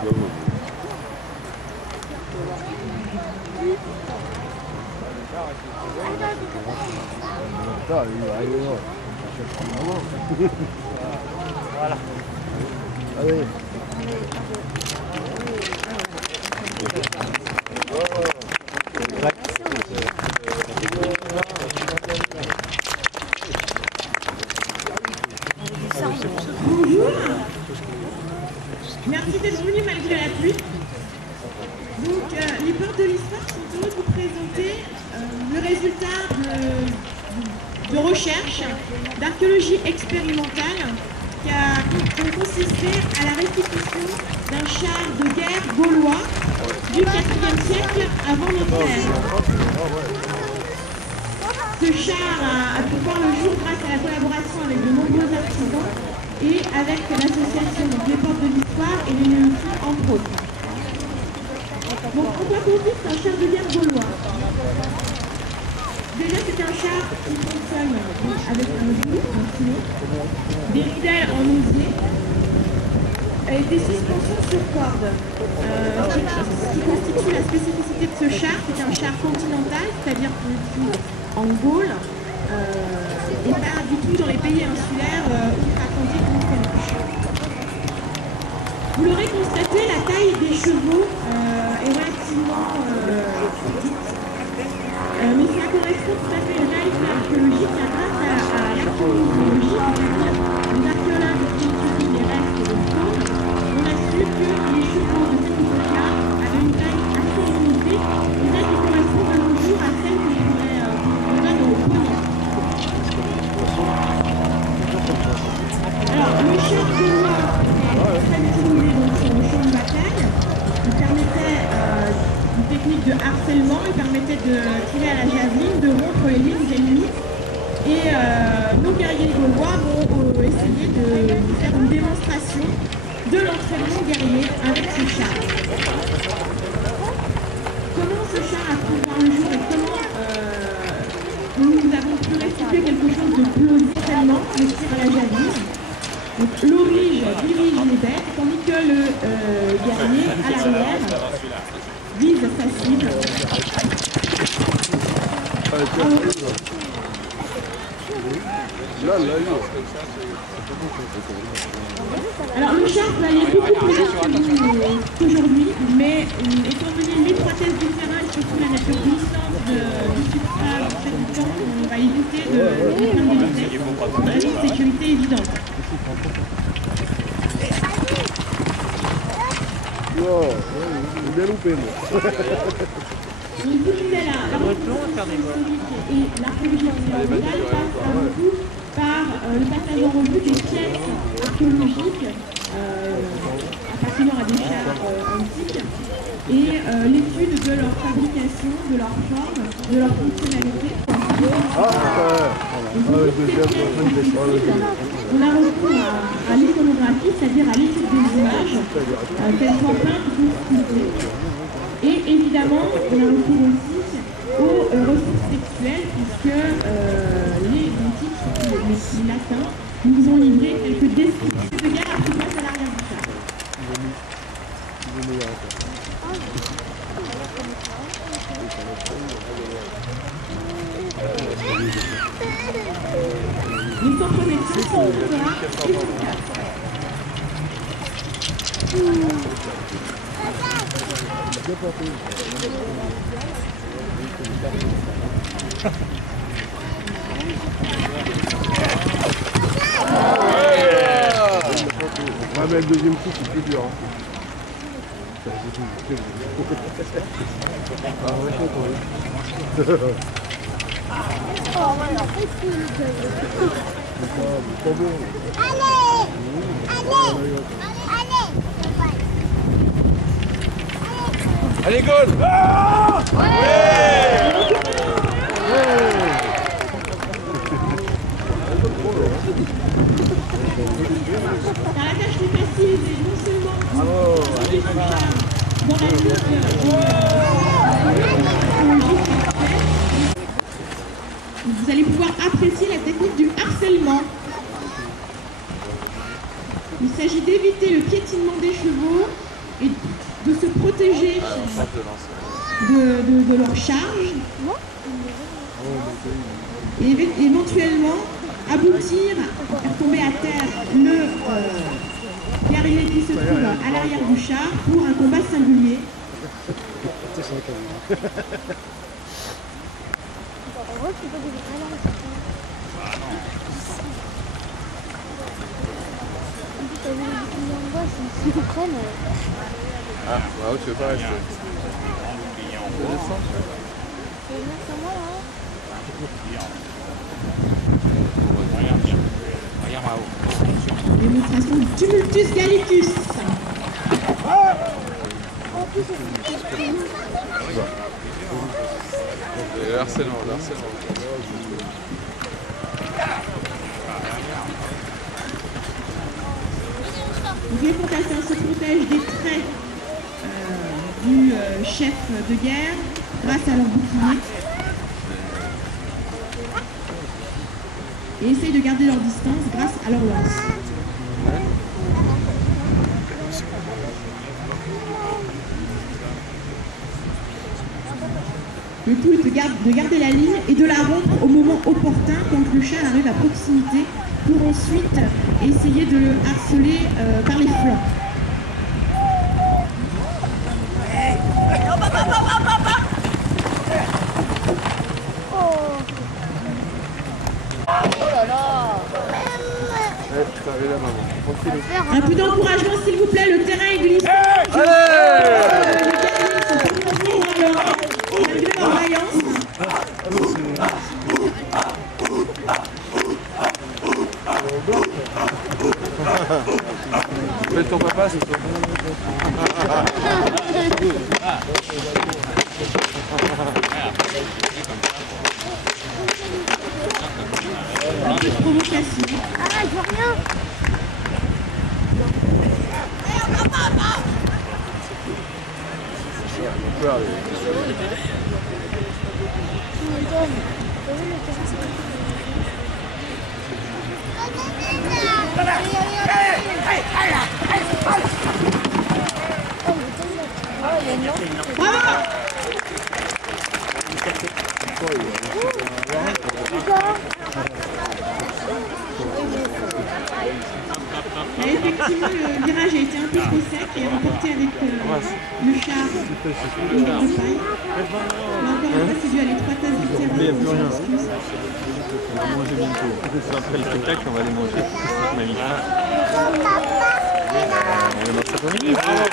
Voilà. Allez. Bonjour. Merci d'être venu malgré la pluie. Donc, les portes de l'histoire sont heureux de vous présenter le résultat de recherche d'archéologie expérimentale qui a consisté à la restitution d'un char de guerre gaulois du IVe siècle avant notre ère. Ce char a pu voir le jour grâce à la collaboration avec de nombreux artisans et avec l'association Les Portes de l'Histoire et les Néophytes entre autres. Donc en quoi consiste un char de guerre gaulois? Déjà c'est un char qui fonctionne avec un joug, un silo, des ridelles en osier et des suspensions sur corde. Ce qui constitue la spécificité de ce char, c'est un char continental, c'est-à-dire qu'on l'utilise en Gaule et pas du tout dans les pays insulaires outre-Atlantique ou outre-Manche. Vous l'aurez constaté, la taille des chevaux est relativement petite, mais ça correspond tout à fait à une réalité archéologique grâce à l'archéologie, c'est-à-dire les archéologues qui étudient les restes de faune, on a su que les chevaux de cette époque-là avaient une taille assez limitée, et là qui correspond à nos jours à celle que je donne au poney. Alors, le char de loi est très utilisé donc, sur le champ de bataille. Il permettait une technique de harcèlement, il permettait de tirer à la javeline, de rompre les lignes ennemies. Et nos guerriers gaulois vont essayer de faire une démonstration de l'entraînement guerrier avec ce char. Comment ce char a pu voir le jour et comment nous avons pu restituer quelque chose de plausible, le tir à la javeline. Donc l'orige dirige les bêtes, tandis que le guerrier à l'arrière vise sa cible. Alors le char va aller beaucoup plus vite qu'aujourd'hui, mais étant donné l'étroitesse du terrain et surtout la nature glissante du substrat en fait, du temps, on va éviter de prendre des vitesses pour une sécurité évidente. Wow, j'ai bien loupé moi. Donc vous disais là, la reconstruction historique et l'archéologie expérimentale passe avant tout par le passage en revue des pièces archéologiques appartenant à des chars antiques et l'étude de leur fabrication, de leur forme, de leur fonctionnalité. On a recours à l'iconographie, c'est-à-dire à l'étude des images, qu'elles soient peintes ou sculptées. Et évidemment, on a recours aussi aux ressources textuelles, puisque les antiques, les latins, nous ont livré quelques descriptions de guerre à place à l'arrière du char. Les centres médecins sont efficaces. Ouais, mais le deuxième coup, c'est plus dur. Allez, goal! Ah ouais! Car la tâche n'est facile, c'est non seulement dans la vous allez pouvoir apprécier la technique du harcèlement. Il s'agit d'éviter le piétinement des chevaux et de se protéger de leur charge et éventuellement aboutir à faire tomber à terre le guerrier qui se trouve à l'arrière du char pour un combat singulier. Ah, bah, tu veux pas rester. Démonstration du tumultus gallicus. Et l'harcèlement, l'harcèlement. Les fantassins se protègent des traits du chef de guerre grâce à leur bouclier et essayent de garder leur distance grâce à leur lance. Le tout est de garder la ligne et de la rompre au moment opportun quand le char arrive à proximité pour ensuite essayer de le harceler par les flancs. Un peu d'encouragement s'il vous plaît, le terrain est glissant. Malgré leur vaillance. Appelle ton papa, c'est ça. Un peu de provocation. Ah, je vois rien. On peut arriver. Effectivement, le virage a été un peu trop sec et remporté avec le char et le paille. Là encore une fois, c'est dû à l'étroitesse du terrain. Il n'y a plus rien. On va manger bientôt. Après le spectacle, on va aller manger. Mamie. On va dans 5 minutes.